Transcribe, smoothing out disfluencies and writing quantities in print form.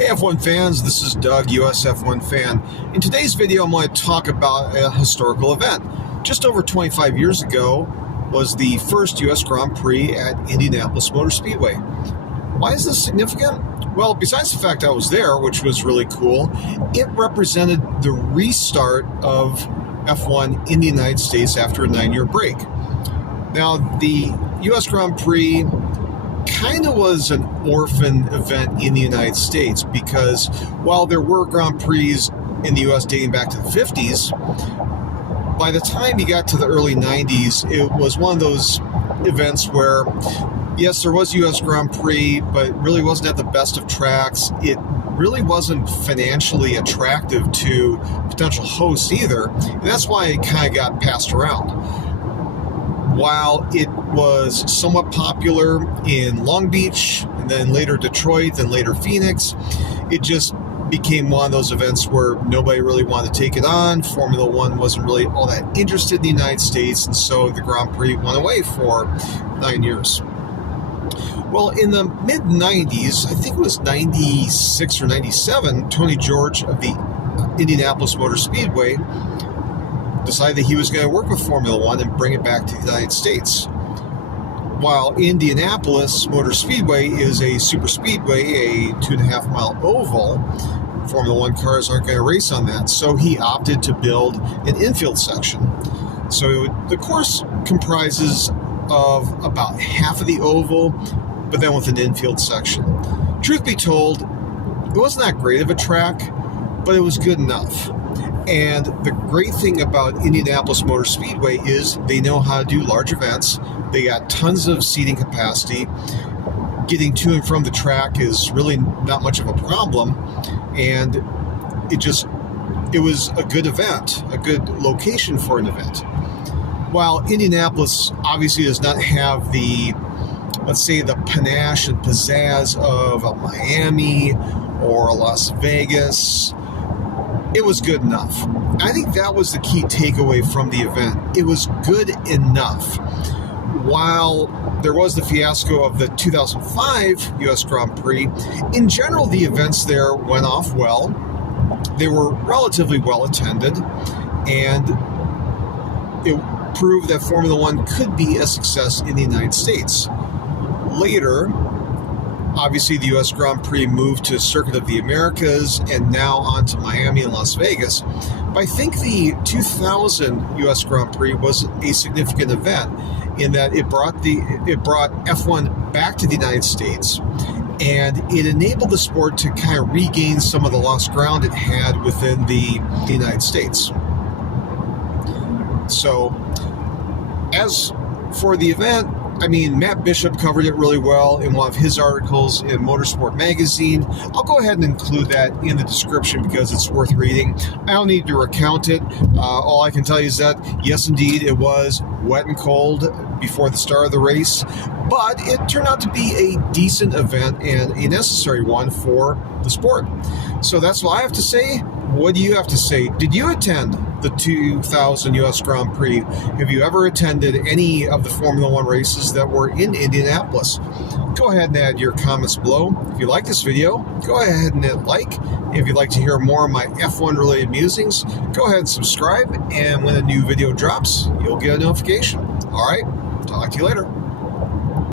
Hey F1 fans, this is Doug, US F1 fan. In today's video, I'm going to talk about a historical event. Just over 25 years ago was the first US Grand Prix at Indianapolis Motor Speedway. Why is this significant? Well, besides the fact I was there, which was really cool, it represented the restart of F1 in the United States after a 9-year break. Now, the US Grand Prix kind of was an orphan event in the United States because while there were Grand Prix in the US dating back to the 50s, by the time you got to the early 90s, it was one of those events where, yes, there was US Grand Prix, but it really wasn't at the best of tracks. It really wasn't financially attractive to potential hosts either, and that's why it kind of got passed around. While it was somewhat popular in Long Beach, and then later Detroit, then later Phoenix, it just became one of those events where nobody really wanted to take it on. Formula One wasn't really all that interested in the United States, and so the Grand Prix went away for 9 years. Well, in the mid-90s, I think it was 96 or 97, Tony George of the Indianapolis Motor Speedway decided that he was going to work with Formula One and bring it back to the United States. While Indianapolis Motor Speedway is a super speedway, a 2.5-mile oval, Formula One cars aren't going to race on that, so he opted to build an infield section. So the course comprises of about half of the oval, but then with an infield section. Truth be told, it wasn't that great of a track, but it was good enough. And the great thing about Indianapolis Motor Speedway is they know how to do large events. They got tons of seating capacity. Getting to and from the track is really not much of a problem. And it was a good event, a good location for an event. While Indianapolis obviously does not have the, let's say, the panache and pizzazz of a Miami or a Las Vegas, it was good enough. I think that was the key takeaway from the event. It was good enough. While there was the fiasco of the 2005 US Grand Prix, in general, the events there went off well. They were relatively well attended, and it proved that Formula One could be a success in the United States. Later, obviously, the U.S. Grand Prix moved to Circuit of the Americas and now on to Miami and Las Vegas. But I think the 2000 U.S. Grand Prix was a significant event in that it brought F1 back to the United States, and it enabled the sport to kind of regain some of the lost ground it had within the United States. So, as for the event, I mean, Matt Bishop covered it really well in one of his articles in Motorsport Magazine. I'll go ahead and include that in the description because it's worth reading. I don't need to recount it. All I can tell you is that, yes, indeed, it was wet and cold before the start of the race, but it turned out to be a decent event and a necessary one for the sport. So that's what I have to say. What do you have to say? Did you attend the 2000 US Grand Prix? Have you ever attended any of the Formula One races that were in Indianapolis? Go ahead and add your comments below. If you like this video, go ahead and hit like. If you'd like to hear more of my F1 related musings, go ahead and subscribe, and when a new video drops, you'll get a notification. All right, talk to you later.